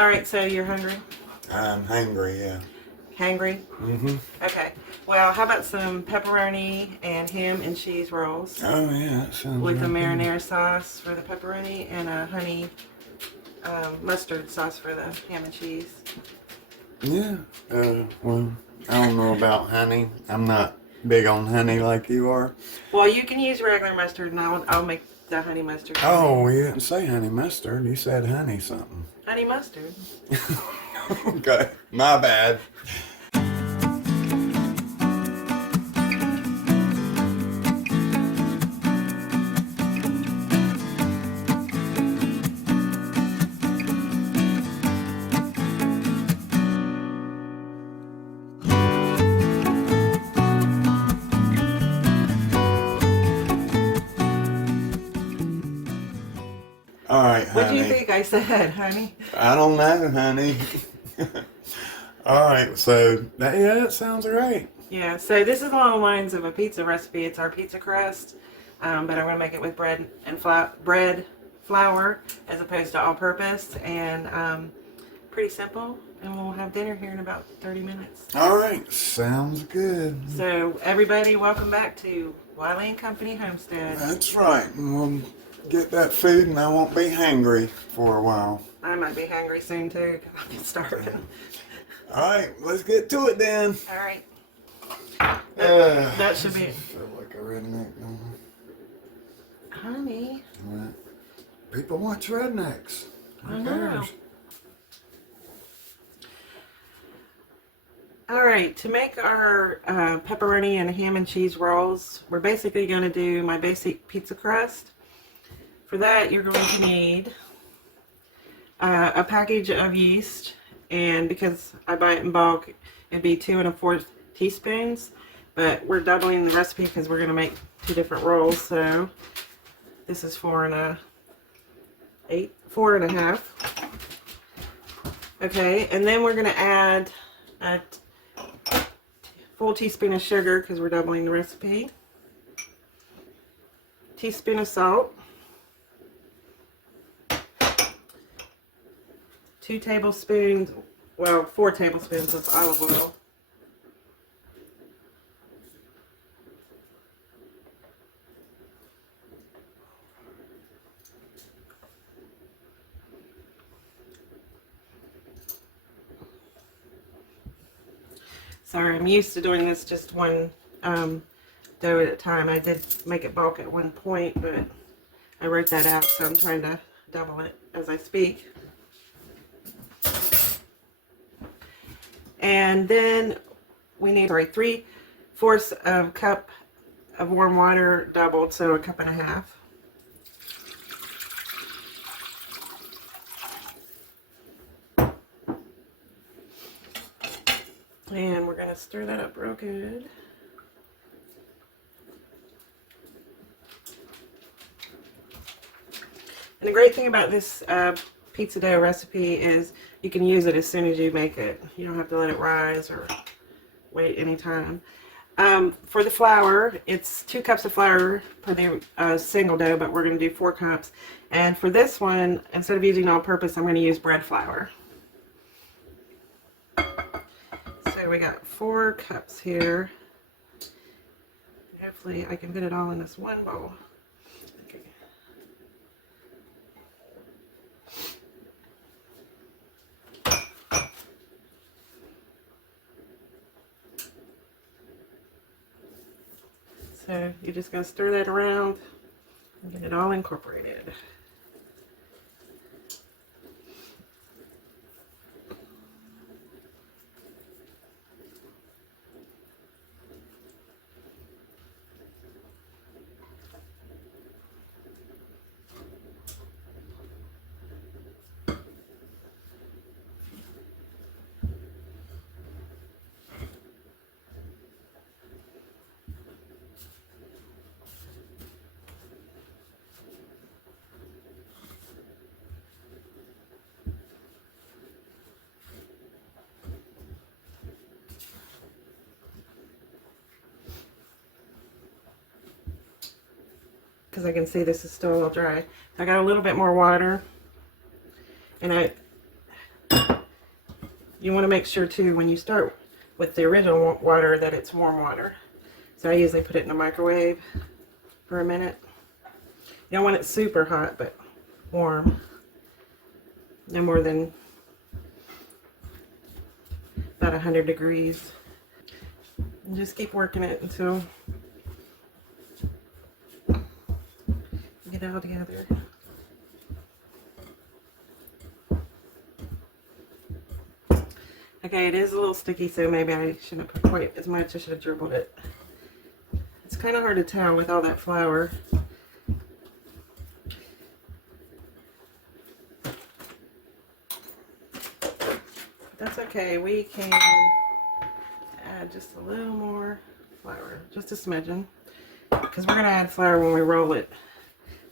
All right, so you're hungry? I'm hungry, yeah. Hangry? Mm-hmm. Okay. Well, how about some pepperoni and ham and cheese rolls Oh, yeah, that sounds with a real good. marinara sauce for the pepperoni and a honey mustard sauce for the ham and cheese? Yeah. Well, I don't know about honey. I'm not big on honey like you are. Well, you can use regular mustard, and I'll make the honey mustard. Oh, you didn't say honey mustard. You said honey something. Honey mustard. Okay, my bad. All right, honey. What do you think I said, honey? I don't know, honey. All right, so that sounds great. Yeah, so this is along the lines of a pizza recipe. It's our pizza crust, but I'm going to make it with bread flour as opposed to all-purpose, and pretty simple. And we'll have dinner here in about 30 minutes. All right, sounds good. So everybody, welcome back to Wiley & Company Homestead. That's right. We'll get that food, and I won't be hungry for a while. I might be hungry soon too. I'm starving. All right, let's get to it then. All right. That should be it. I feel like a redneck. Honey. Right. People watch rednecks. I Who know. cares? All right, to make our pepperoni and ham and cheese rolls, we're basically going to do my basic pizza crust. For that, you're going to need a package of yeast, and because I buy it in bulk, it'd be 2 1/4 teaspoons, but we're doubling the recipe because we're going to make 2 different rolls, so this is 4 1/2. Okay, and then we're going to add a full teaspoon of sugar because we're doubling the recipe, teaspoon of salt, 4 tablespoons of olive oil, sorry, I'm used to doing this just one dough at a time. I did make it bulk at one point, but I wrote that out, so I'm trying to double it as I speak. And then we need 3/4 of a cup of warm water doubled, so 1.5 cups. And we're going to stir that up real good. And the great thing about this pizza dough recipe is you can use it as soon as you make it. You don't have to let it rise or wait any time. For the flour, it's 2 cups of flour for the single dough, but we're going to do 4 cups. And for this one, instead of using all-purpose, I'm going to use bread flour. So we got 4 cups here. Hopefully I can fit it all in this one bowl. Okay. So you're just going to stir that around and get it all incorporated. Because I can see this is still a little dry. I got a little bit more water, and I you want to make sure too when you start with the original water that it's warm water. So I usually put it in the microwave for a minute. You don't want it super hot, but warm. No more than about 100 degrees. And just keep working it until you get it all together. Okay, it is a little sticky, so maybe I shouldn't put quite as much. I should have dribbled it. It's kind of hard to tell with all that flour. That's okay. We can add just a little more flour, just a smidgen, because we're going to add flour when we roll it.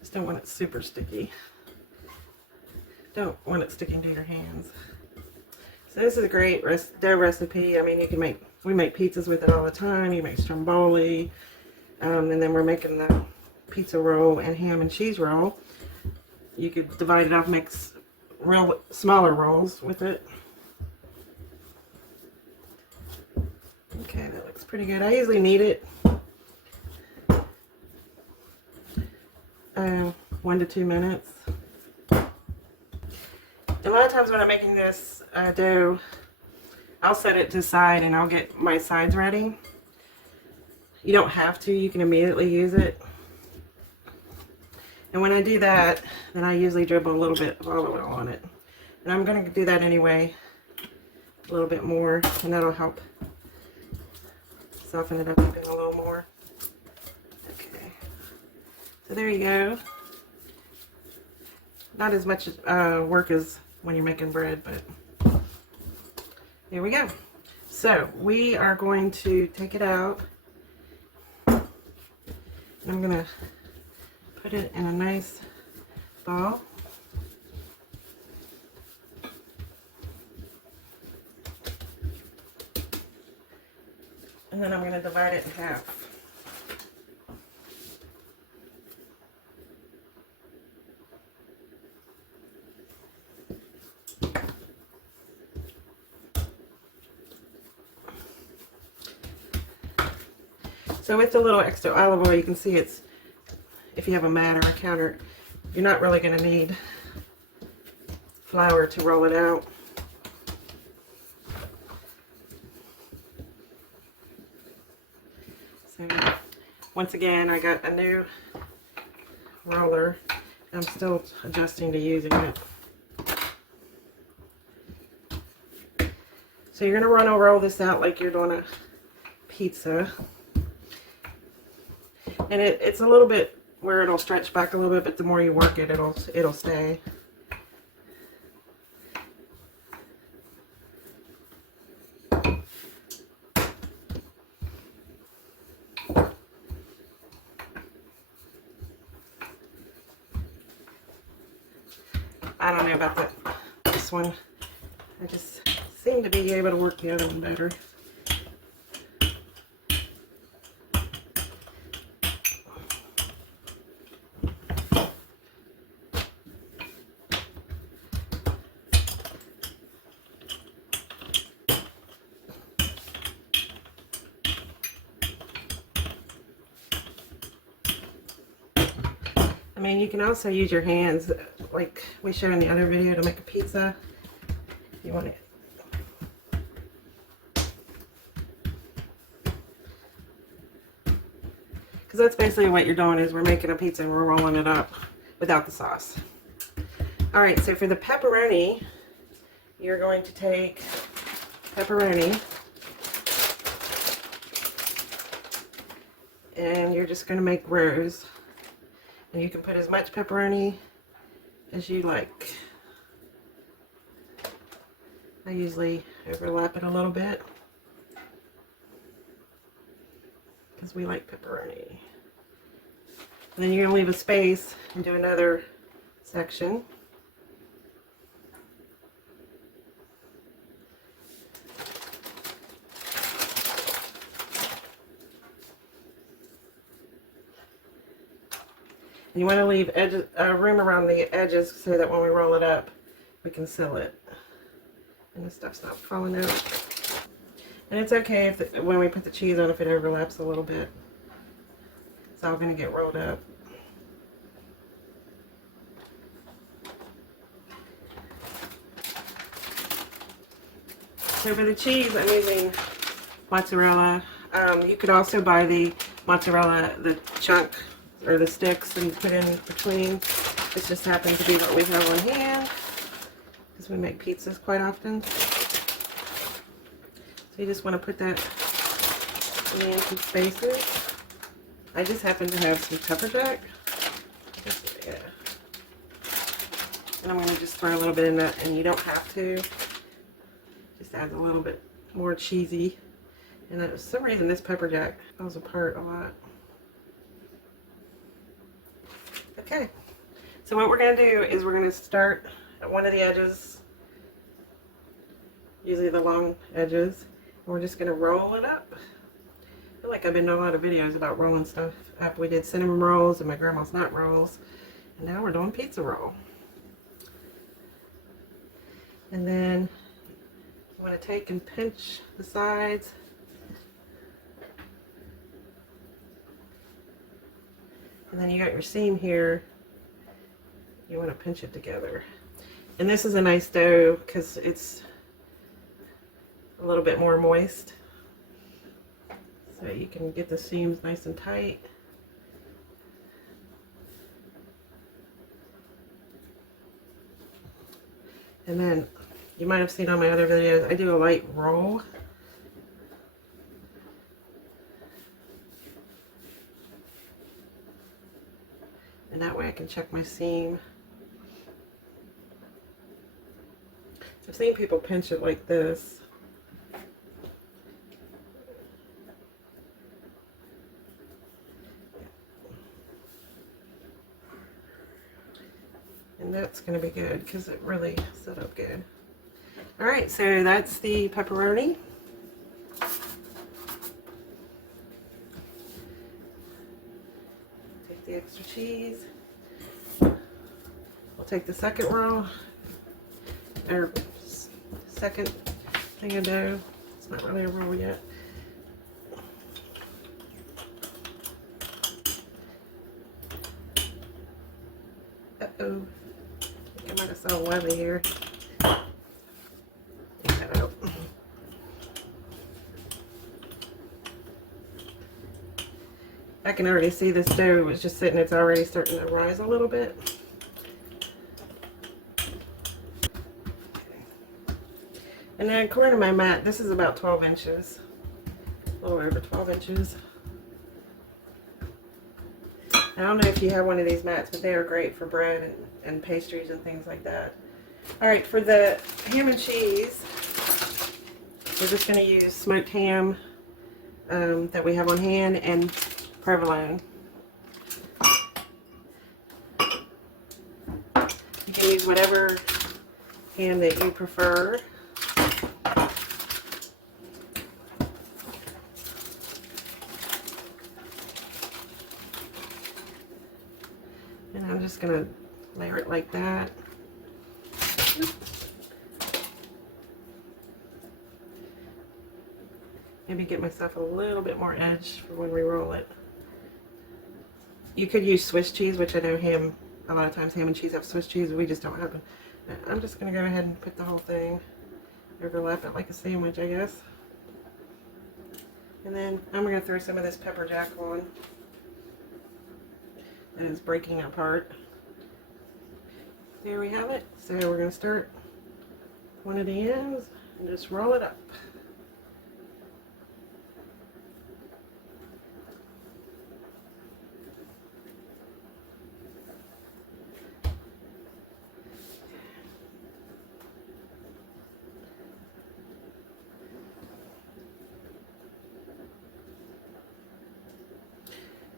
Just don't want it super sticky. Don't want it sticking to your hands. So this is a great dough recipe. I mean, you can we make pizzas with it all the time. You make stromboli, and then we're making the pizza roll and ham and cheese roll. You could divide it up, make real smaller rolls with it. Okay, that looks pretty good. I usually knead it 1 to 2 minutes. A lot of times when I'm making this dough, I'll set it to the side and I'll get my sides ready. You don't have to, you can immediately use it. And when I do that, then I usually dribble a little bit of olive oil on it. And I'm going to do that anyway, a little bit more, and that'll help soften it up even a little more. Okay, so there you go. Not as much work as when you're making bread, but here we go. So we are going to take it out. And I'm going to put it in a nice ball. And then I'm going to divide it in half. So with the little extra olive oil, you can see it's, if you have a mat or a counter, you're not really going to need flour to roll it out. So once again, I got a new roller. I'm still adjusting to using it. So you're going to roll this out like you're doing a pizza. And it's a little bit where it'll stretch back a little bit, but the more you work it, it'll stay. I don't know about this one. I just seem to be able to work the other one better. I mean, you can also use your hands, like we showed in the other video, to make a pizza. If you want it. Because that's basically what you're doing, is we're making a pizza and we're rolling it up without the sauce. Alright, so for the pepperoni, you're going to take pepperoni and you're just going to make rows. And you can put as much pepperoni as you like. I usually overlap it a little bit because we like pepperoni. And then you're going to leave a space and do another section. You want to leave room around the edges so that when we roll it up, we can seal it. and the stuff's not falling out. And it's okay if when we put the cheese on, if it overlaps a little bit. It's all going to get rolled up. So for the cheese, I'm using mozzarella. You could also buy the mozzarella, the chunk or the sticks, and put in between. This just happens to be what we have on hand because we make pizzas quite often. So you just want to put that in some spaces. I just happen to have some pepper jack. Yeah. And I'm going to just throw a little bit in that, and you don't have to. Just adds a little bit more cheesy. And for some reason this pepper jack falls apart a lot. Okay. So what we're going to do is we're going to start at one of the edges, usually the long edges, and we're just going to roll it up. I feel like I've been doing a lot of videos about rolling stuff up. We did cinnamon rolls and my grandma's nut rolls, and now we're doing pizza roll. And then you want to take and pinch the sides. And then you got your seam here. You want to pinch it together. And this is a nice dough because it's a little bit more moist. So you can get the seams nice and tight. And then you might have seen on my other videos, I do a light roll. And that way I can check my seam. I've seen people pinch it like this. And that's going to be good because it really set up good. Alright, so that's the pepperoni. Take the extra cheese. We'll take the second roll, or second thing of dough. It's not really a roll yet. Uh-oh. I think I might have saw Wiley here. Take that out. I can already see this dough was just sitting, it's already starting to rise a little bit. And then according to my mat, this is about 12 inches. A little over 12 inches. I don't know if you have one of these mats, but they are great for bread and pastries and things like that. Alright, for the ham and cheese, we're just going to use smoked ham that we have on hand and provolone. You can use whatever ham that you prefer. And I'm just going to layer it like that. Maybe get myself a little bit more edge for when we roll it. You could use Swiss cheese, which I know a lot of times ham and cheese have Swiss cheese. We just don't have it. I'm just going to go ahead and put the whole thing, overlap it like a sandwich, I guess. And then I'm going to throw some of this pepper jack on. And it's breaking apart. There we have it. So we're going to start one of the ends and just roll it up.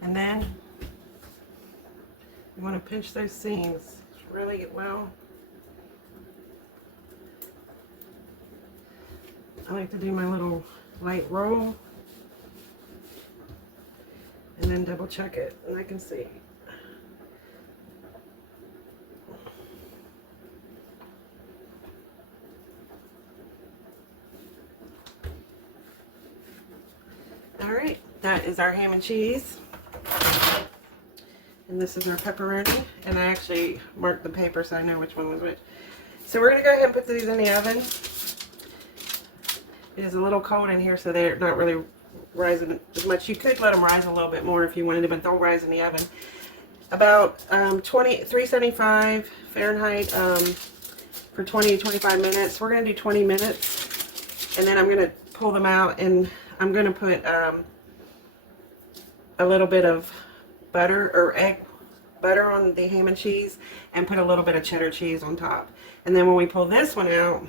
And then you want to pinch those seams really well. I like to do my little light roll and then double check it, and I can see. All right, that is our ham and cheese. And this is our pepperoni. And I actually marked the paper so I know which one was which. So we're going to go ahead and put these in the oven. It is a little cold in here, so they're not really rising as much. You could let them rise a little bit more if you wanted to, but they'll rise in the oven. About 375 Fahrenheit for 20 to 25 minutes. We're going to do 20 minutes. And then I'm going to pull them out, and I'm going to put a little bit of butter or egg butter on the ham and cheese, and put a little bit of cheddar cheese on top. And then when we pull this one out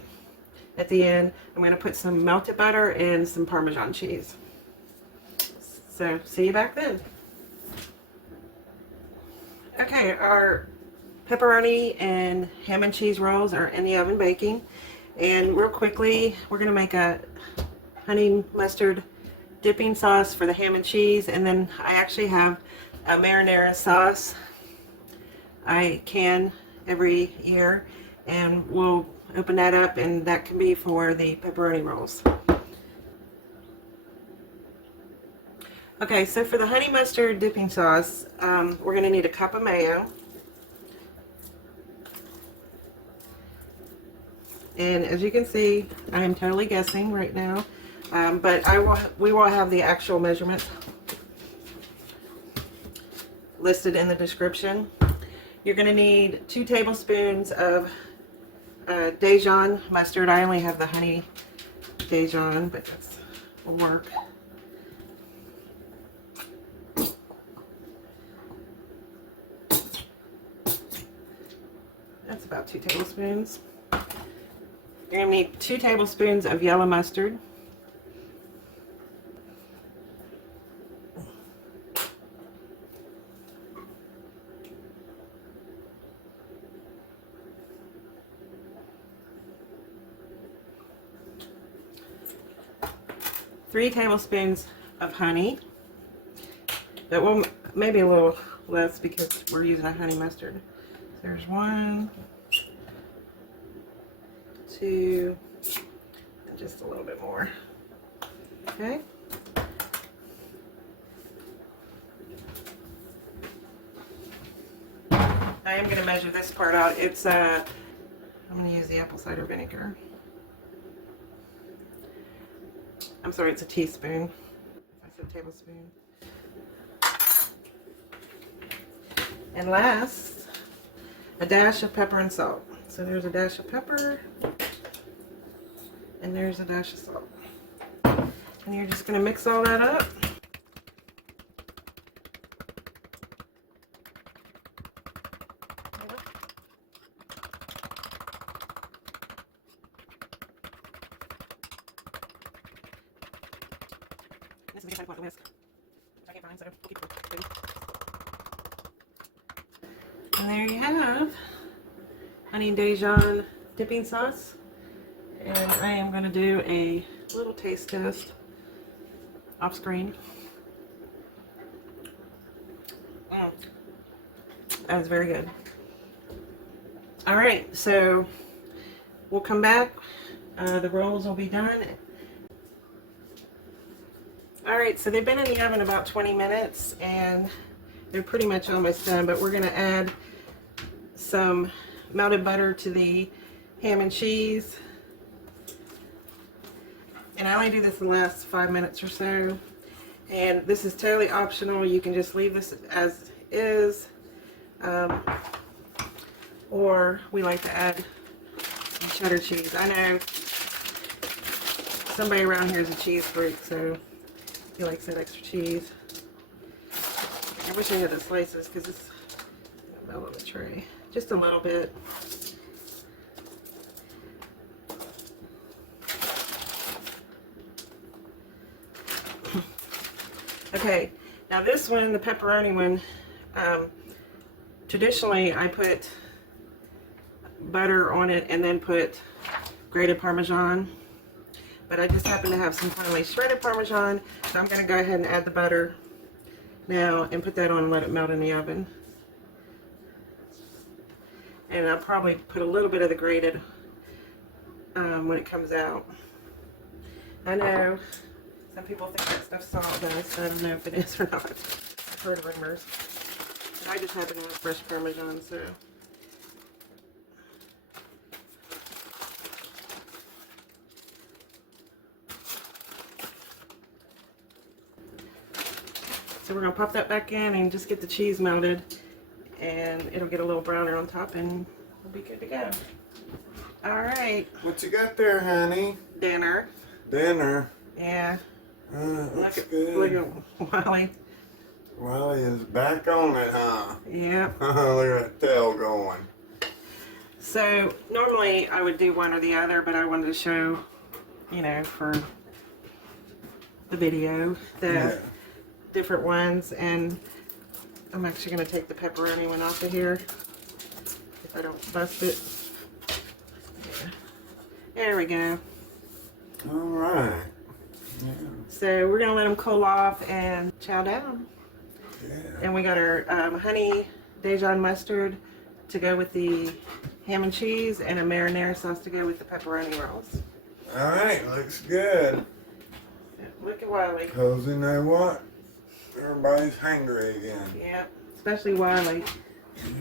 at the end, I'm going to put some melted butter and some Parmesan cheese. So see you back then. Okay, our pepperoni and ham and cheese rolls are in the oven baking. And real quickly, we're going to make a honey mustard dipping sauce for the ham and cheese. And then I actually have a marinara sauce I can every year. And we'll open that up, and that can be for the pepperoni rolls. Okay, so for the honey mustard dipping sauce, we're going to need a cup of mayo. And as you can see, I am totally guessing right now, but we will have the actual measurements listed in the description. You're going to need 2 tablespoons of Dijon mustard. I only have the honey Dijon, but that will work. That's about 2 tablespoons. You're going to need 2 tablespoons of yellow mustard. Three tablespoons of honey. That will maybe a little less because we're using a honey mustard. There's 1, 2, and just a little bit more. Okay. I am going to measure this part out. It's I'm going to use the apple cider vinegar. I'm sorry, it's a teaspoon. I said tablespoon. And last, a dash of pepper and salt. So there's a dash of pepper, and there's a dash of salt. And you're just going to mix all that up. This is a good whisk, which I can't find, so we'll keep it. And there you have honey Dijon dipping sauce. And I am going to do a little taste test off screen. That was very good. Alright, so we'll come back. The rolls will be done. Alright, so they've been in the oven about 20 minutes and they're pretty much almost done, but we're going to add some melted butter to the ham and cheese. And I only do this in the last 5 minutes or so. And this is totally optional. You can just leave this as is. Or we like to add some cheddar cheese. I know somebody around here is a cheese freak, so he likes that extra cheese. I wish I had the slices because it's about on the tray. Just a little bit. Okay, now this one, the pepperoni one, traditionally I put butter on it and then put grated Parmesan, but I just happen to have some finely shredded Parmesan, so I'm going to go ahead and add the butter now and put that on and let it melt in the oven. And I'll probably put a little bit of the grated when it comes out. I know Some people think that stuff's salt though, so I don't know if it is or not. I've heard rumors. But I just happen to have fresh Parmesan, so. So we're gonna pop that back in and just get the cheese melted, and it'll get a little browner on top and we'll be good to go. All right. What you got there, honey? Dinner. Dinner. Yeah. Looks Look good. at Wiley. Wiley is back on it, huh? Yep. Look at that tail going. So normally I would do one or the other, but I wanted to show, you know, for the video, the different ones. And I'm actually going to take the pepperoni one off of here if I don't bust it. Yeah. There we go. All right. Yeah. So we're going to let them cool off and chow down. Yeah. And we got our honey Dijon mustard to go with the ham and cheese, and a marinara sauce to go with the pepperoni rolls. All right. Looks good. Look at Wiley. Cause you know what? Everybody's hungry again. Yeah, especially Wiley.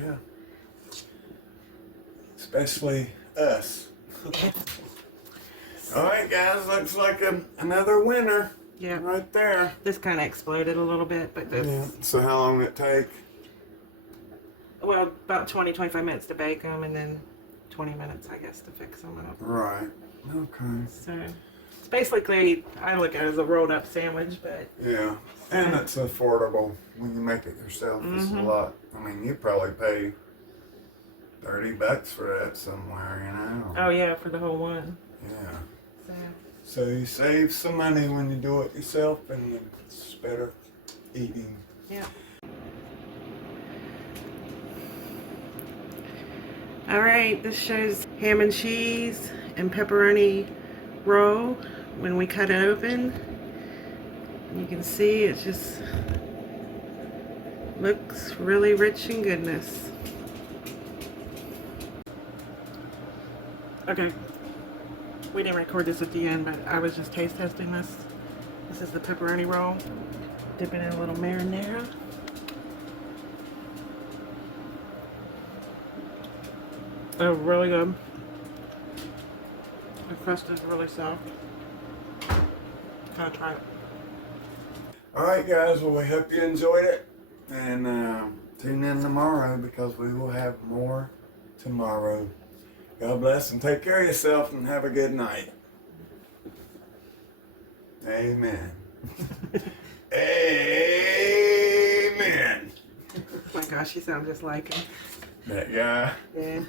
Yeah. Especially us. All right, guys. Looks like another winner. Yeah. Right there. This kind of exploded a little bit, but this, Yeah. So how long did it take? well, about 20-25 minutes to bake them, and then 20 minutes, I guess, to fix them up. Right. Okay. So it's basically, I look at it as a rolled up sandwich, but Yeah. And it's affordable when you make it yourself. It's a lot. I mean, you probably pay $30 for that somewhere, you know. oh yeah, for the whole one. Yeah. So So you save some money when you do it yourself, and it's better eating. yeah. All right, this shows ham and cheese and pepperoni roll when we cut it open. You can see it just looks really rich in goodness. Okay, we didn't record this at the end, but I was just taste testing this. This is the pepperoni roll. Dip it in a little marinara. Oh, really good. The crust is really soft. Gotta try it. All right, guys. Well, we hope you enjoyed it, and tune in tomorrow because we will have more tomorrow. God bless and take care of yourself and have a good night. Amen. Amen. Oh my gosh, you sound just like him. That guy. Yeah.